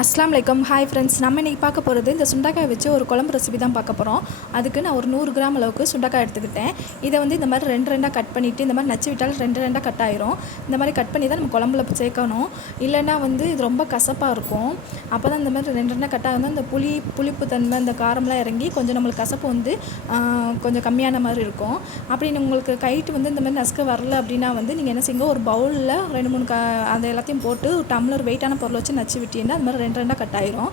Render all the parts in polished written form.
அஸ்ஸலாமு அலைக்கும். Hi friends, நம்ம இன்றைக்கி பார்க்க போகிறது இந்த சுண்டைக்காய் வச்சு ஒரு குழம்பு ரெசிபி தான் பார்க்க போகிறோம். அதுக்கு நான் ஒரு 100 கிராம் அளவுக்கு சுண்டைக்காய் எடுத்துக்கிட்டேன். இதை வந்து இந்த மாதிரி ரெண்டாக கட் பண்ணிவிட்டு இந்த மாதிரி நச்சு விட்டால் ரெண்டாக கட் ஆயிரும். இந்த மாதிரி கட் பண்ணி தான் நம்ம குழம்புல சேர்க்கணும். இல்லைன்னா வந்து இது ரொம்ப கசப்பாக இருக்கும். அப்போ தான் இந்த மாதிரி ரெண்டாக கட் ஆகுது இந்த புளிப்பு தன்மை இந்த காரம்லாம் இறங்கி கொஞ்சம் நம்மளுக்கு கசப்பு வந்து கொஞ்சம் கம்மியான மாதிரி இருக்கும். அப்படி உங்களுக்கு கைட்டு வந்து இந்த மாதிரி நசுக்க வரல அப்படின்னா வந்து நீங்கள் என்ன செய்யுங்க, ஒரு பவுலில் 2-3 அந்த எல்லாத்தையும் போட்டு ஒரு டம்ளர் வெயிட்டான பொருளை வச்சு நச்சு விட்டீங்கன்னா அது மாதிரி ரெண்டாக கட் ஆயிரும்.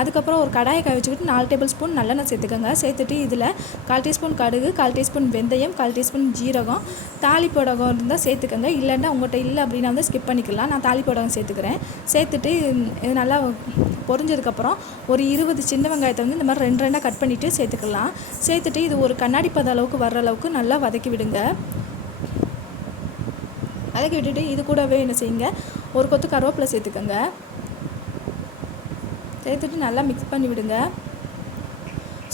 அதுக்கப்புறம் ஒரு கடாயை காய வச்சுக்கிட்டு 4 டேபிள் ஸ்பூன் நல்லெண்ணெய் சேர்த்துக்கோங்க. சேர்த்துட்டு இதில் 1/4 டீஸ்பூன் கடுகு, 1/4 டீஸ்பூன் வெந்தயம், 1/4 டீஸ்பூன் ஜீரகம், தாளிப்படகம் இருந்தால் சேர்த்துக்கோங்க. இல்லைன்னா உங்கள்கிட்ட இல்லை அப்படின்னா வந்து ஸ்கிப் பண்ணிக்கலாம். நான் தாளிப்படகம் சேர்த்துக்கிறேன். சேர்த்துட்டு இது நல்லா பொரிஞ்சதுக்கப்புறம் ஒரு 20 சின்ன வெங்காயத்தை வந்து இந்த மாதிரி ரெண்டாக கட் பண்ணிவிட்டு சேர்த்துக்கலாம். சேர்த்துட்டு இது ஒரு கண்ணாடி பத அளவுக்கு வர்ற அளவுக்கு நல்லா வதக்கி விடுங்க. வதக்கி விட்டுட்டு இது கூடவே என்ன செய்யுங்க, ஒரு கொத்து கருவேப்பிலை சேர்த்துக்கோங்க. சேர்த்துட்டு நல்லா மிக்ஸ் பண்ணி விடுங்க.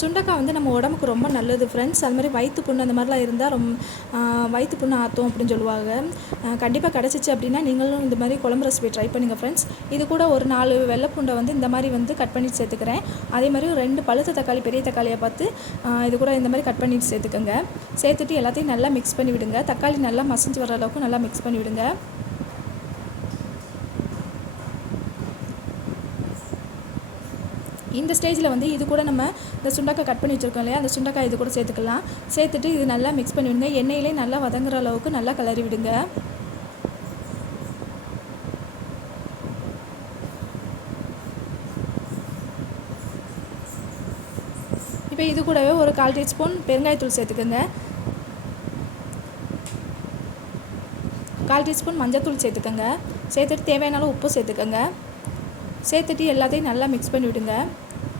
சுண்டைக்காய் வந்து நம்ம உடம்புக்கு ரொம்ப நல்லது ஃப்ரெண்ட்ஸ். அது மாதிரி வயிற்று புண்ணு அந்த மாதிரிலாம் இருந்தால் வயிற்று புண்ணு ஆற்றும் அப்படின்னு சொல்லுவாங்க. கண்டிப்பாக கிடச்சிச்சு அப்படின்னா நீங்களும் இந்த மாதிரி குழம்பு ரெசிபி ட்ரை பண்ணுங்கள் ஃப்ரெண்ட்ஸ். இது கூட ஒரு 4 வெள்ளைப்பூண்டை வந்து இந்த மாதிரி வந்து கட் பண்ணி சேர்த்துக்கிறேன். அதே மாதிரி 2 பழுத்த தக்காளி, பெரிய தக்காளியை பார்த்து இது கூட இந்த மாதிரி கட் பண்ணிட்டு சேர்த்துக்கோங்க. சேர்த்துட்டு எல்லாத்தையும் நல்லா மிக்ஸ் பண்ணி விடுங்க. தக்காளி நல்லா மசிஞ்சு வர அளவுக்கு நல்லா மிக்ஸ் பண்ணி விடுங்க. இந்த ஸ்டேஜில் வந்து இது கூட நம்ம இந்த சுண்டைக்காய் கட் பண்ணி வச்சுருக்கோம் இல்லையா, அந்த சுண்டைக்காய் இது கூட சேர்த்துக்கலாம். சேர்த்துட்டு இது நல்லா மிக்ஸ் பண்ணி விடுங்க. எண்ணெயிலே நல்லா வதங்குற அளவுக்கு நல்லா கிளறி விடுங்க. இப்போ இது கூடவே ஒரு 1/4 டீஸ்பூன் பெருங்காயத்தூள் சேர்த்துக்கோங்க. 1/4 டீஸ்பூன் மஞ்சத்தூள் சேர்த்துக்கோங்க. சேர்த்துட்டு தேவையான அளவு உப்பு சேர்த்துக்கோங்க. சேர்த்துட்டு எல்லாத்தையும் நல்லா மிக்ஸ் பண்ணி விடுங்க.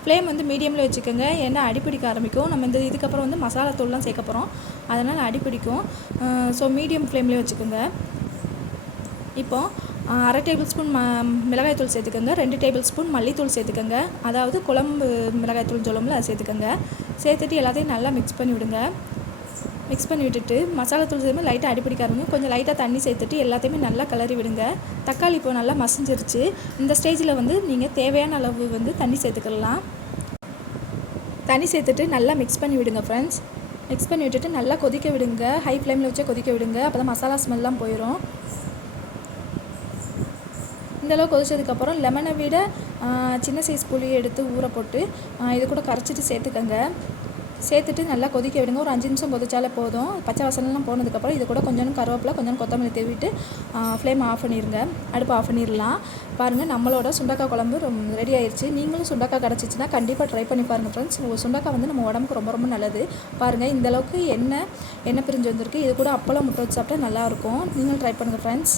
ஃப்ளேம் வந்து மீடியமில் வச்சுக்கோங்க. ஏன்னா அடிப்பிடிக்க ஆரம்பிக்கும். நம்ம இதுக்கப்புறம் வந்து மசாலா தூள்லாம் சேர்க்க போகிறோம், அதனால் அடிப்பிடிக்கும். ஸோ மீடியம் ஃப்ளேம்லேயே வச்சுக்கோங்க. இப்போது 1/2 டேபிள் ஸ்பூன் மிளகாய்த்தூள் சேர்த்துக்கோங்க. 2 டேபிள் ஸ்பூன் மல்லித்தூள் சேர்த்துக்கோங்க. அதாவது குழம்பு மிளகாய்த்தூள் சொல்லுவோம்ல, அதை சேர்த்துக்கோங்க. சேர்த்துட்டு எல்லாத்தையும் நல்லா மிக்ஸ் பண்ணி விடுங்க. மிக்ஸ் பண்ணி விட்டுட்டு மசாலா தூள் சேர்த்து லைட்டாக அடிப்பிடிக்க ஆரம்பிக்கும். கொஞ்சம் லைட்டாக தண்ணி சேர்த்துட்டு எல்லாத்தையுமே நல்லா கிளறி விடுங்க. தக்காளி இப்போ நல்லா மசிஞ்சிருச்சு. இந்த ஸ்டேஜில் வந்து நீங்கள் தேவையான அளவு வந்து தண்ணி சேர்த்துக்கலாம். தண்ணி சேர்த்துட்டு நல்லா மிக்ஸ் பண்ணி விடுங்க ஃப்ரெண்ட்ஸ். மிக்ஸ் பண்ணி விட்டுட்டு நல்லா கொதிக்க விடுங்க. ஹை ஃப்ளேமில் வச்சே கொதிக்க விடுங்க. அப்போ தான் மசாலா ஸ்மெல்லாம் போயிடும். இந்தளவு கொதிச்சதுக்கப்புறம் லெமனை விட சின்ன சைஸ் புளியை எடுத்து ஊற போட்டு இது கூட கரைச்சிட்டு சேர்த்துக்கோங்க. சேர்த்துட்டு நல்லா கொதிக்க விடுங்க. ஒரு 5 நிமிஷம் கொதிச்சாலே போதும். பச்சை வாசனைலாம் போனதுக்கப்புறம் இது கூட கொஞ்சம் கருவேப்பிலை, கொஞ்சம் கொத்தமல்லி தூவிட்டு ஃப்ளேம் ஆஃப் பண்ணிடுங்க. அடுப்பு ஆஃப் பண்ணிடலாம். பாருங்கள், நம்மளோட சுண்டைக்காய் குழம்பு ரெடி ஆயிடுச்சு. நீங்களும் சுண்டைக்காய் கிடச்சிச்சின்னா கண்டிப்பாக ட்ரை பண்ணி பாருங்கள் ஃப்ரெண்ட்ஸ். சுண்டைக்காய் வந்து நம்ம உடம்புக்கு ரொம்ப ரொம்ப நல்லது. பாருங்கள், இந்தளவுக்கு எண்ணெய் பிரிஞ்சு வந்திருக்கு. இது கூட அப்பளம் முட்டை வச்சு சாப்பிட்டா நல்லாயிருக்கும். நீங்களும் ட்ரை பண்ணுங்கள் ஃப்ரெண்ட்ஸ்.